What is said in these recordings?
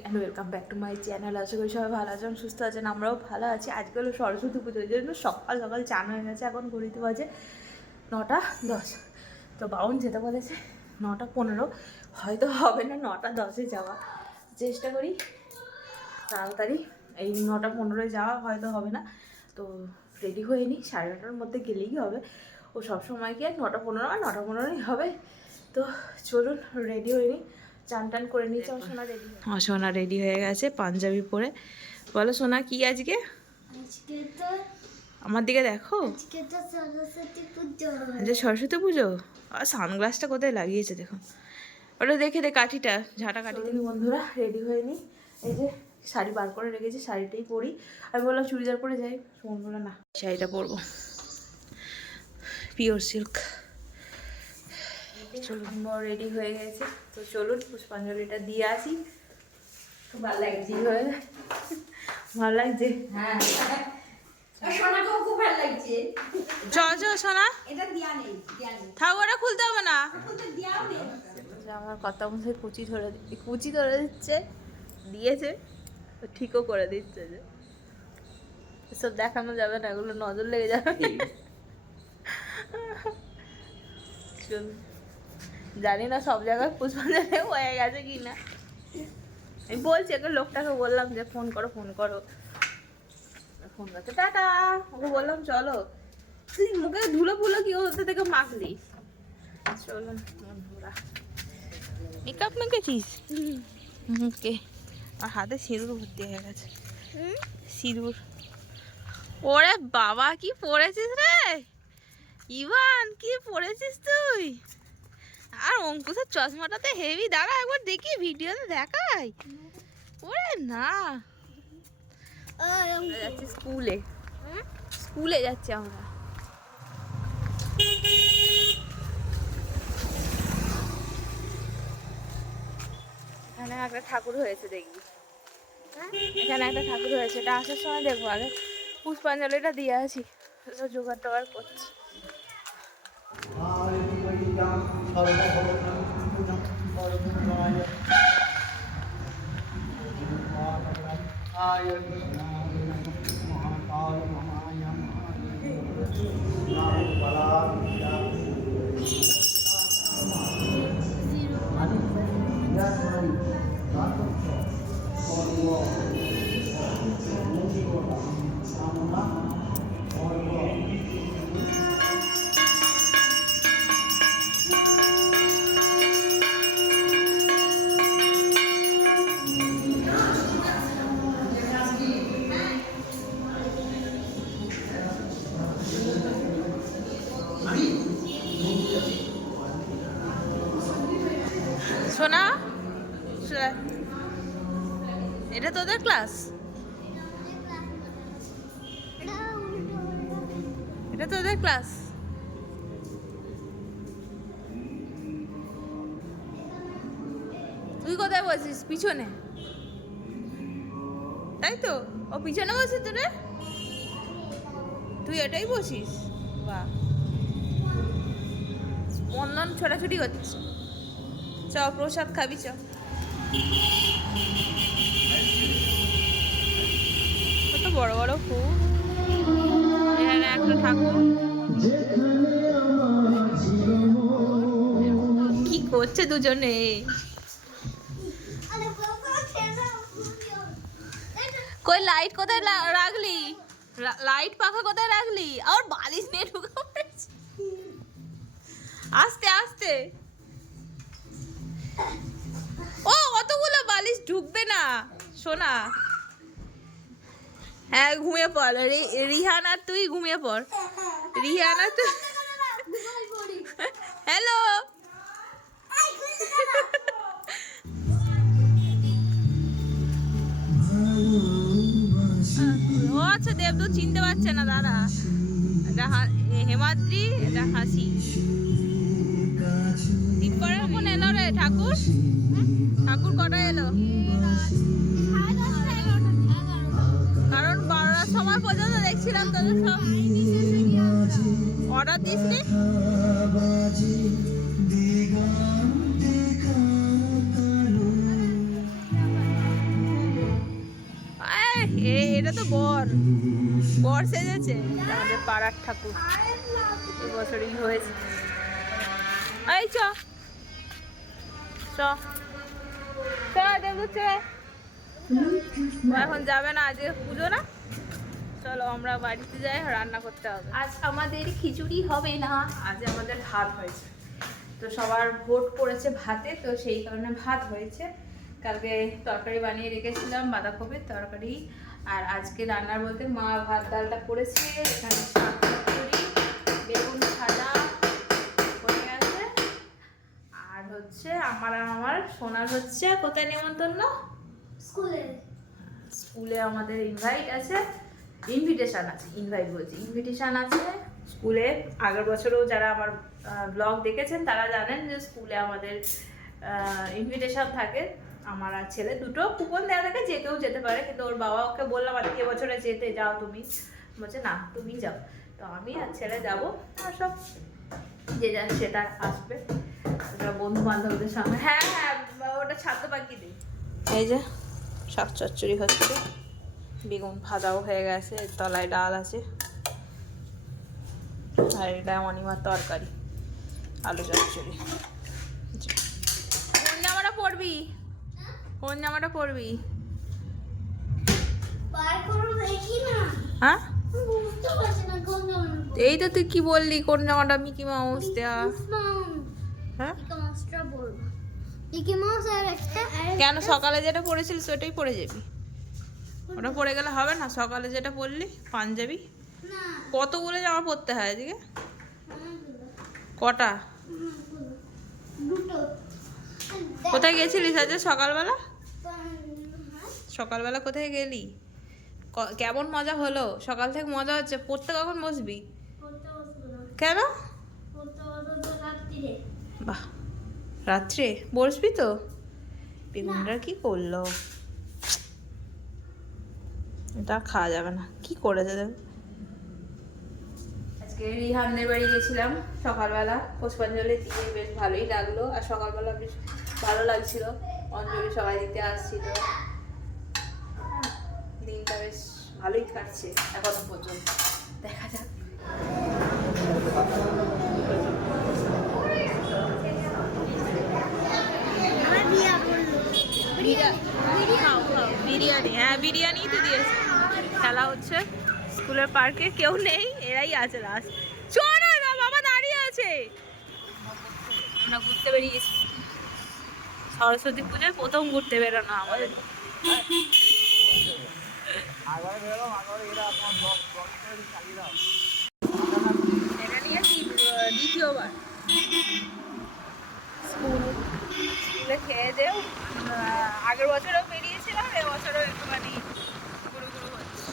And welcome back to my channel. আশা করি সবাই ভালো আছেন, সুস্থ আছেন, আমরাও ভালো আছি। আজকে হলো সরস্বতী পুজো, ওই জন্য সকাল সকাল চান হয়ে গেছে। এখন ঘড়িতে বাজে 9:10। তো বাউন যেতে বলেছে 9:15, হয়তো হবে না 9:10 যাওয়া। চেষ্টা করি তাড়াতাড়ি, এই 9:15 যাওয়া হয়তো হবে না। তো রেডি হয়ে নিই, 9:30টার মধ্যে গেলেই হবে। ও সবসময় কি 9:15 আর 9:15ই হবে। তো চলুন রেডি হয়ে নিই, চান টান করে নিয়েছি। আমার সোনা রেডি, আমার সোনা রেডি হয়ে গেছে পাঞ্জাবি পরে। বলো সোনা কি আজকে? আমার দিকে দেখো, আজকে সরস্বতী পুজো। আর সানগ্লাসটা কোথায় লাগিয়েছে দেখুন, ওটা দেখে দে, কাঠিটা ঝাঁটা কাঠি থেকে। বন্ধুরা রেডি হয়ে নিই, এই যে শাড়ি বার করে রেখেছি, শাড়িটাই পরি। আমি বললাম চুড়িদার পরে যাই, ফোন বলে না শাড়িটা পরবো, পিওর সিল্ক। চলুন রেডি হয়ে গেছে, তো চলুন পুষ্পাঞ্জলিটা দিয়ে আসি। খুব ভালো লাগছে, ভালো লাগছে। হ্যাঁ সোনাকেও খুব ভালো লাগছে। চ সোনা, এটা দিয়া নেই, থাক, ওটা খুলতে হবে না। আমার কথা মশাই কুচি ধরে দিচ্ছে, দিয়েছে, ঠিকও করে দিচ্ছে। যে এসব দেখানো যাবে না, এগুলো নজর লেগে যাবে। চল, জানি না সব জায়গায় পুষ্পাঞ্জলি হয়ে গেছে কি না। আমি বলছি একটা লোকটাকে বললাম যে ফোন করো ফোন করছে, টাটা। ওকে বললাম চলো, তুই মুখে ধুলো ফুলো কি ওদের থেকে মাখলি। চলুন বন্ধুরা, মেকআপ মেখেছিস মুখে? আর হাতে সিঁদুর ভর্তি হয়ে গেছে, সিঁদুর। ওরে বাবা, কি পরেছিস রে ইভান, কি পরেছিস তুই? আর অঙ্কুশের চশমাটাতে হেভি, দাঁড়া একবার দেখি, ভিডিওতে দেখাই। ওরে না, যাচ্ছি স্কুলে যাচ্ছি আমরা। এখানে একটা ঠাকুর হয়েছে দেখবি, এখানে একটা ঠাকুর হয়েছে, এটা আসার সময় দেখবো। আগে পুষ্পাঞ্জলিটা দিয়ে আসি, জোগাড় টোগাড় করছি। সোনা, এটা তোদের ক্লাস? এটা তোদের ক্লাস? তুই কোথায় বসিস? পিছনে, তাই তো? ও পিছনে বসিস তোরে, তুই এটাই বসিস? বাহ, স্পন্দন ছোটাছুটি হচ্ছে। চ প্রসাদ খাবি, চ। কত বড় বড় ফুল, এখানে একটা ঠাকুর। কি করছে দুজনে? কই লাইট কোথায় রাখলি? লাইট পাখা কোথায় রাখলি? আর বালিশ নিয়ে ঢুকে পড়েছে। আস্তে আস্তে, ও অতগুলো বালিশ ঢুকবে না সোনা। হ্যাঁ ঘুমিয়ে পড়, রিহানা তুই ঘুমিয়ে পড়। রিহানা তুই, হ্যালো। ও আচ্ছা, দেবদূত চিনতে পারছে না, দাঁড়া। এটা হেমাদ্রি, এটা হাসি। দীপরে কখন এলো রে ঠাকুর? ঠাকুর কটা এলো? কারণ 12টার সময় পর্যন্ত দেখছিলাম তোদের সব অর্ডার দিসনি। বর সেজেছে আমাদের পাড়ার ঠাকুর, এবছরই হয়েছে। এই চ চ চ দেবদূত চ, এখন যাবে না, আজকে পুজো না, চলো আমরা বাড়িতে যাই, রান্না করতে হবে। আজ আমাদের খিচুড়ি হবে না, আজ আমাদের ভাত হয়েছে। তো সবার ভোট পড়েছে ভাতে, তো সেই কারণে ভাত হয়েছে। কালকে তরকারি বানিয়ে রেখেছিলাম, বাঁধাকপির তরকারি। আর আজকে রান্নার বলতে মা ভাত ডালটা করেছে, এখানে শাক চচ্চড়ি, বেগুন ভাজা হয়ে গেছে। আর হচ্ছে আমার সোনার হচ্ছে কোথায় নিমন্ত্রণ, স্কুলে আমাদের ইনভাইট আছে, ইনভিটেশন আছে, ইনভিটেশন আছে স্কুলে। আগের বছরও যারা আমার ব্লগ দেখেছেন তারা জানেন যে স্কুলে আমাদের ইনভিটেশন থাকে। আমার আর ছেলে দুটো কুপন দেওয়া থাকে, যে কেউ যেতে পারে, কিন্তু ওর বাবা ওকে বললাম আর এবছরে যেতে, যাও তুমি, বলছে না তুমি যাও। তো আমি আর ছেলে যাবো, আর সব যে যার সেটা আসবে বন্ধু বান্ধবদের সামনে। হ্যাঁ হ্যাঁ, ওটা ছাত্র পাখি দিই। এই যে শাক চচ্চড়ি হচ্ছে, বেগুন ভাজাও হয়ে গেছে, তলায় ডাল আছে, আর এটা অনিমার তরকারি, আলু চচ্চড়ি। কোন জামাটা পরবি, কোন জামাটা পরবি? হ্যাঁ এই তো তুই কি বললি, কোন জামাটা? মিকি মাউস দেয়া। হ্যাঁ কেন, সকালে যেটা পরেছিলিস ওটাই পরে যাবি? ওটা পরে গেলে হবে না? সকালে যেটা পরলি পাঞ্জাবি, কতগুলো জামা পরতে হয় এদিকে? কটা? কোথায় গেছিলিস আজ সকালবেলা? সকালবেলা কোথায় গেলি? কেমন মজা হলো? সকাল থেকে মজা হচ্ছে। পড়তে কখন বসবি? কেন? বাহ, রাত্রে বসবি তো? বেগুনটা কি করলো, এটা খাওয়া যাবে না, কি করেছে দেবে। আজকে রিহানদের বাড়ি গেছিলাম সকালবেলা, পুষ্পাঞ্জলি দিয়ে বেশ ভালোই লাগলো। আর সকালবেলা বেশ ভালো লাগছিল, অঞ্জলি সবাই দিতে আসছিল, দিনটা বেশ ভালোই কাটছে এখনো পর্যন্ত, দেখা যাক। বিরিয়ানি, হ্যাঁ বিরিয়ানি তো দিয়েছে। খেলা হচ্ছে স্কুলের পার্কে, কেউ নেই, এরাই আছে লাস্ট। চলো না, বাবা দাঁড়িয়ে আছে। আমরা ঘুরতে বেরিয়েছি, সরস্বতী পুজোয় প্রথম ঘুরতে বেরোনো আমাদের। এটা নিয়ে দ্বিতীয়বার স্কুলে খেয়ে দেও। আগের বছরও বেরিয়েছিলাম, এবছরও একটুখানি ঘুরু ঘুরু হচ্ছে।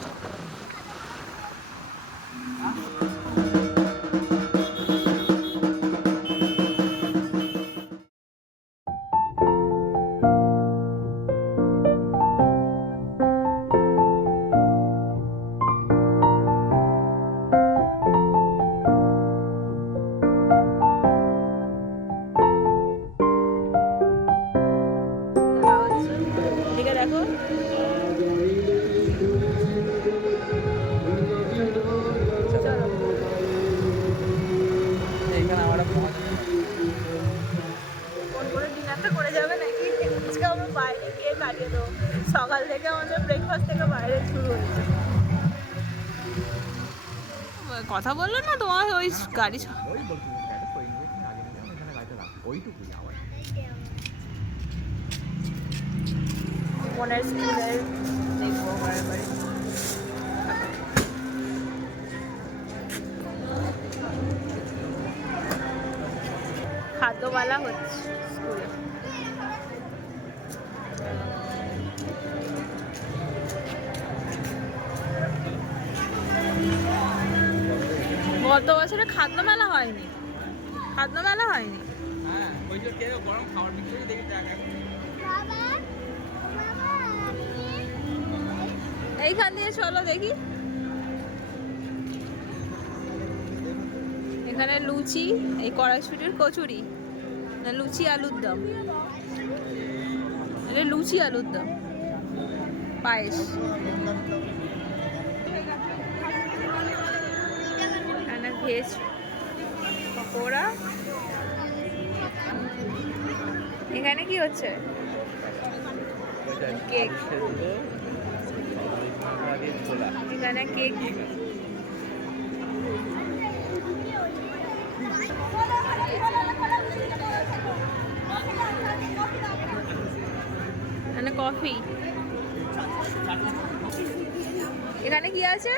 দেখো ডিনারটা করে যাবে নাকি? আজকে আমরা বাইরে গিয়ে কাটিয়ে দেবো। সকাল থেকে আমাদের ব্রেকফাস্ট থেকে বাইরে শুরু হয়েছে। কথা বললো না তোমার ওই গাড়ি মনের স্কুলের দেখবো বারে বারে। খাদ্যবালা হচ্ছে স্কুলে। গত বছরে খাদ্য মেলা হয়নি, খাদ্য মেলা হয়নি। এইখান দিয়ে চলো দেখি। এখানে লুচি, এই কড়াইশুটির কচুরি, না লুচি আলুর দম, এটা লুচি আলুর দম, পায়েস। ভেজ পকোড়া। এখানে কি হচ্ছে? কেক। এখানে কেক। এখানে কফি। এখানে কি আছে?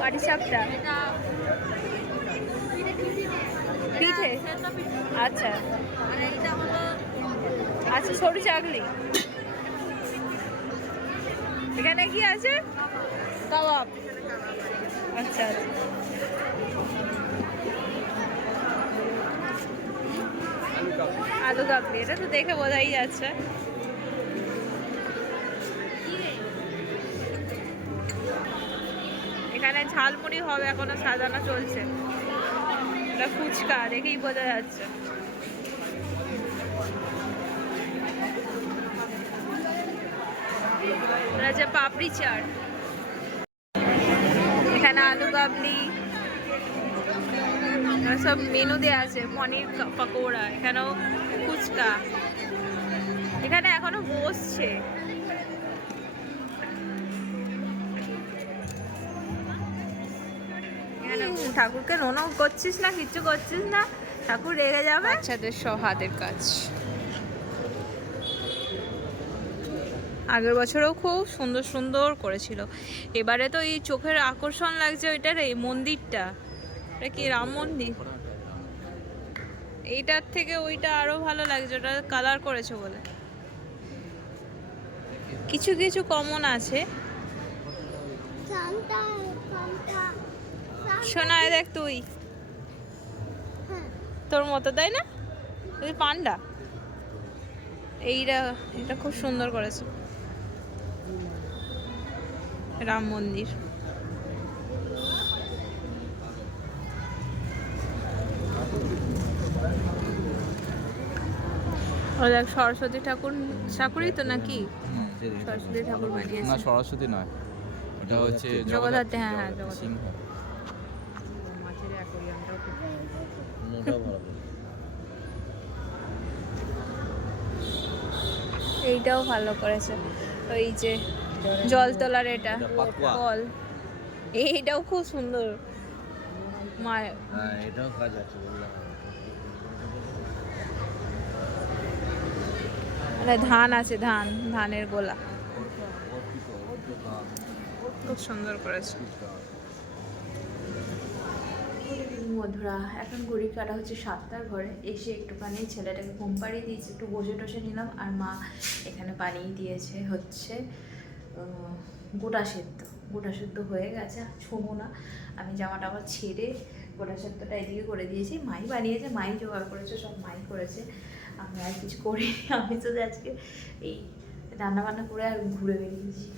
পাটিসাপটা। পিঠে। আচ্ছা আচ্ছা, সরু চাকলি। এখানে কি আছে? কাবাব। আচ্ছা আলু কাবলি, এটা তো দেখে বোঝাই যাচ্ছে। এখানে ঝালমুড়ি হবে, এখনো সাজানো চলছে। এটা ফুচকা, দেখেই বোঝা যাচ্ছে। এটা যে পাপড়ি চাট। এখানে আলু কাবলি সব মেনু দেওয়া আছে। পনির পকোড়া, এখানেও ফুচকা। এখানে এখনো বসছে। ঠাকুরকে নোনো করছিস না, কিচ্ছু করছিস না, ঠাকুর রেগে যাবে। বাচ্চাদের সব হাতের কাজ। আগের বছরেও খুব সুন্দর সুন্দর করেছিল। এবারে তো এই চোখের আকর্ষণ লাগছে ওইটার, এই মন্দিরটা। এটা কি রাম মন্দির? এইটার থেকে ওইটা আরো ভালো লাগছে, ওটা কালার করেছে বলে। কিছু কিছু কমন আছে। শোনায় দেখ তুই, তোর মতো তাই না? তুই পান্ডা। এটা খুব সুন্দর করেছে রাম মন্দির। দেখ সরস্বতী ঠাকুরই তো নাকি? সরস্বতী ঠাকুর বানিয়েছে। না, সরস্বতী নয়, ওটা হচ্ছে জগদ্ধাত্রী। হ্যাঁ হ্যাঁ, জগদ্ধাত্রী। এইটাও ভালো করেছে, ওই যে জল তোলার এটা কল, এইটাও খুব সুন্দর। মায়ের এটাও কাজ আছে বললাম। ধান আছে, ধানের গোলা খুব সুন্দর করেছে। বন্ধুরা, এখন ঘড়ি কাটা হচ্ছে 7টার ঘরে। এসে একটুখানি ছেলেটাকে ঘুম পাড়িয়ে দিয়েছি, একটু বসে টসে নিলাম। আর মা এখানে বানিয়ে দিয়েছে হচ্ছে গোটা সেদ্ধ হয়ে গেছে। ছোবো না, আমি জামাটা আবার ছেড়ে গোটা সেদ্ধটা এদিকে করে দিয়েছি। মাই বানিয়েছে, মাই জোগাড় করেছে, সব মাই করেছে, আমি আর কিছু করিনি। আমি শুধু আজকে এই রান্নাবান্না করে আর ঘুরে বেরিয়েছি।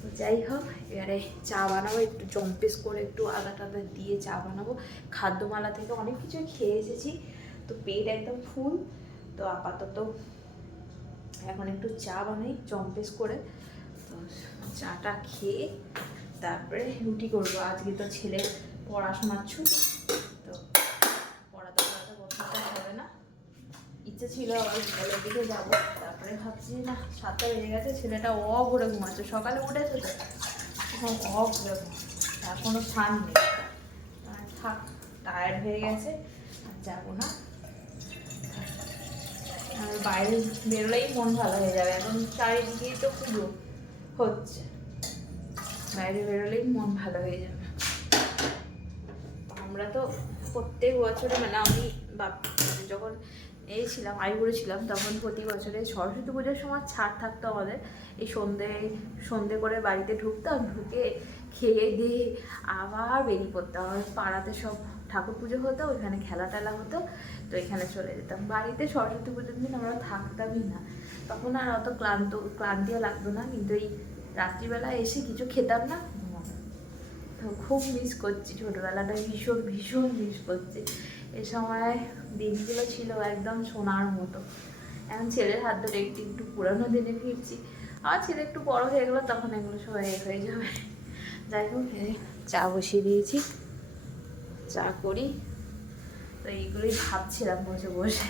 তো যাই হোক, এবারে চা বানাবো, একটু জম্পেস করে একটু আদা টাদা দিয়ে চা বানাবো। খাদ্যমালা থেকে অনেক কিছু খেয়ে এসেছি, তো পেট একদম ফুল। তো আপাতত এখন একটু চা বানাই জম্পেস করে, তো চাটা খেয়ে তারপরে রুটি করবো। আজকে তো ছেলে পড়াশোনার ছুটি, তো পড়াতে বসাতে হবে না। ইচ্ছে ছিল আবার বিকালের দিকে যাবো, তারপরে ভাবছি না 7টা বেজে গেছে, ছেলেটা ঘুরে ঘুমাচ্ছে। সকালে উঠেছে তো এখন ঘুরে তার কোনো স্থান নেই। থাক, টায়ার্ড হয়ে গেছে, আর যাবো না। আর বাইরে বেরোলেই মন ভালো হয়ে যাবে। এখন চারিদিকেই তো পুজো হচ্ছে, বাইরে বেরোলেই মন ভালো হয়ে যাবে। আমরা তো প্রত্যেক বছরে, মানে আমি যখন ছিলাম আইবুড়ো ছিলাম, তখন প্রতি বছরে সরস্বতী পুজোর সময় ছাড় থাকতো আমাদের। এই সন্ধে করে বাড়িতে ঢুকতাম, ঢুকে খেয়ে দিয়ে আবার বেরিয়ে পড়তাম। পাড়াতে সব ঠাকুর পুজো হতো, ওইখানে খেলা টেলা হতো, তো এখানে চলে যেতাম। বাড়িতে সরস্বতী পুজোর দিন আমরা থাকতামই না, তখন আর অত ক্লান্তিও লাগতো না। কিন্তু এই রাত্রিবেলা এসে কিছু খেতাম না, তো খুব মিস করছি ছোটোবেলাটা, ভীষণ ভীষণ মিস করছি। এ সময় দিনগুলো ছিল একদম সোনার মতো। এখন ছেলের হাত ধরে একটু একটু পুরানো দিনে ফিরছি। আর ছেলে একটু বড় হয়ে গেলো, তখন এগুলো সবাই হয়ে যাবে। যাই হোক, চা বসিয়ে দিয়েছি, চা করি। তো এইগুলোই ভাবছিলাম বসে বসে।